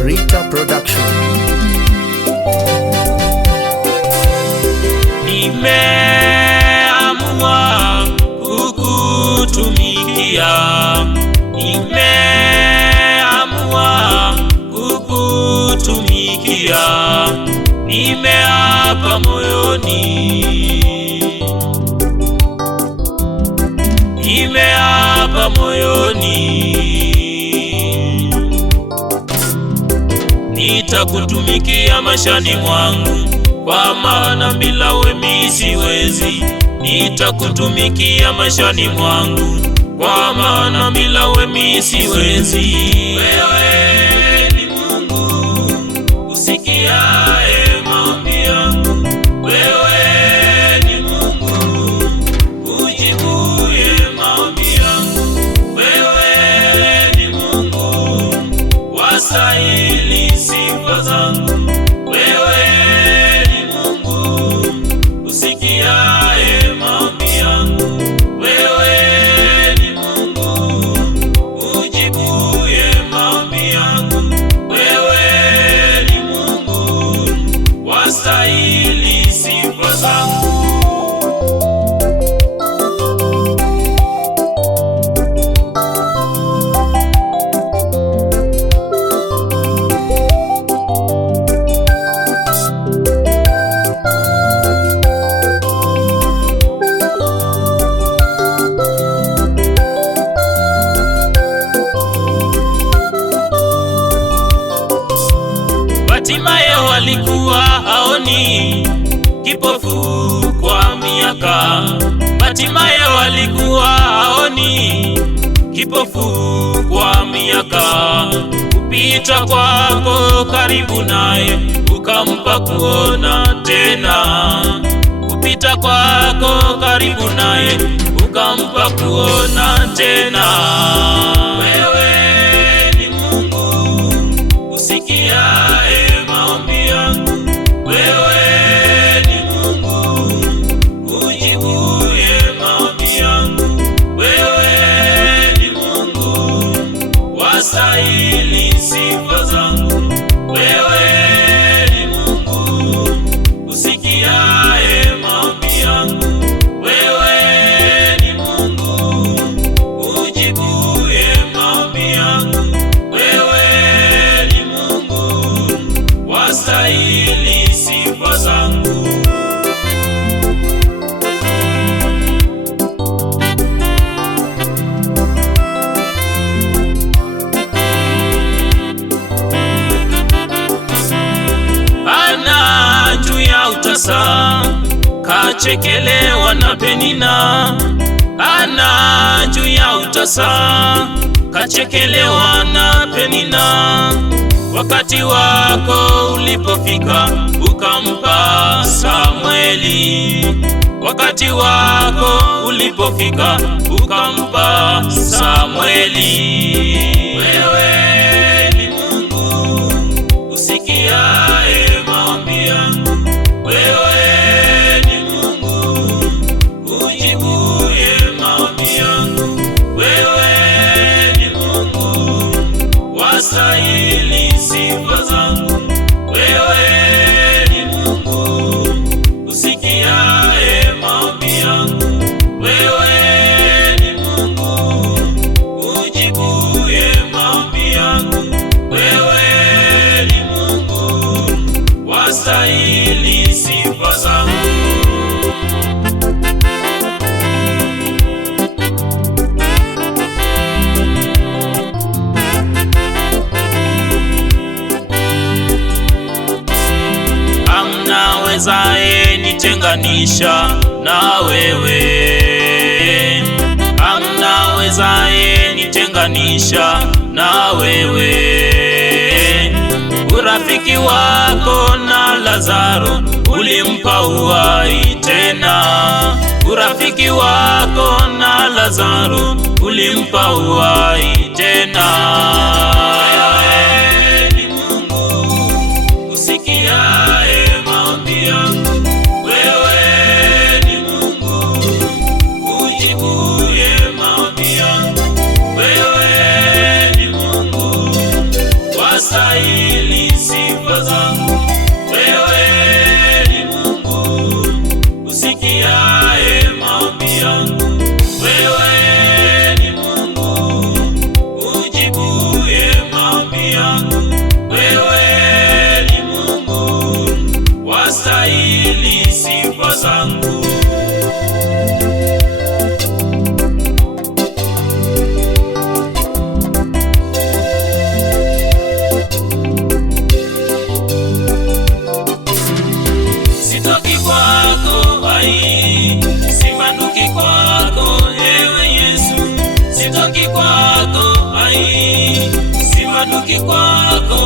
Marita Production. Nimeamua kukutumikia, nimeamua kukutumikia, nimeapa moyoni, nimeapa moyoni, nitakutumikia maishani mwangu, kwa maana bila wewe mimi siwezi. Nitakutumikia maishani mwangu, kwa maana bila wewe mimi siwezi. Wewe ni Mungu usikiaye maombi yangu, wewe ni Mungu ujibuye maombi yangu, wewe ni Mungu wastahili sifa zangu, wewe ni Mungu usikiaye maombi yangu, wewe ni Mungu ujibuye maombi yangu, wewe ni Mungu wastahili sifa zangu. Bartimayo alikuwa haoni, kipofu kwa miaka. Bartimayo alikuwa haoni, kipofu kwa miaka. Kupita kwako karibu naye ukampa kuona tena, kupita kwako karibu naye ukampa kuona tena. Wewe ni Mungu usikiaye maombi yangu, wewe ni Mungu ujibuye maombi yangu, wewe ni Mungu wastahili sifa zangu, wewe ni Mungu usikiaye maombi yangu, wewe ni Mungu ujibuye maombi yangu, wewe ni Mungu wastahili sifa zangu. Hana juu ya utasa kachekelewa na Penina, Hana juu ya utasa kachekelewa na Penina. Wakati wako ulipofika ukampa Samweli, wakati wako ulipofika ukampa Samweli. Wewe ni Mungu usikiaye maombi yangu, wewe ni Mungu ujibuye maombi yangu, wewe ni Mungu wastahili sifa zangu, wewe ni Mungu usikiaye maombi yangu, wewe ni Mungu ujibuye maombi yangu, wewe ni Mungu wastahili sifa zangu. Hamna wezaye nitenganisha na wewe, hamna wezaye nitenganisha na wewe. Urafiki wako na Lazaro ulimpa uhai tena, urafiki wako na Lazaro ulimpa uhai tena. Wewe ni Mungu usikiaye maombi yangu, wewe ni Mungu ujibuye maombi yangu, wewe ni Mungu wastahili kwako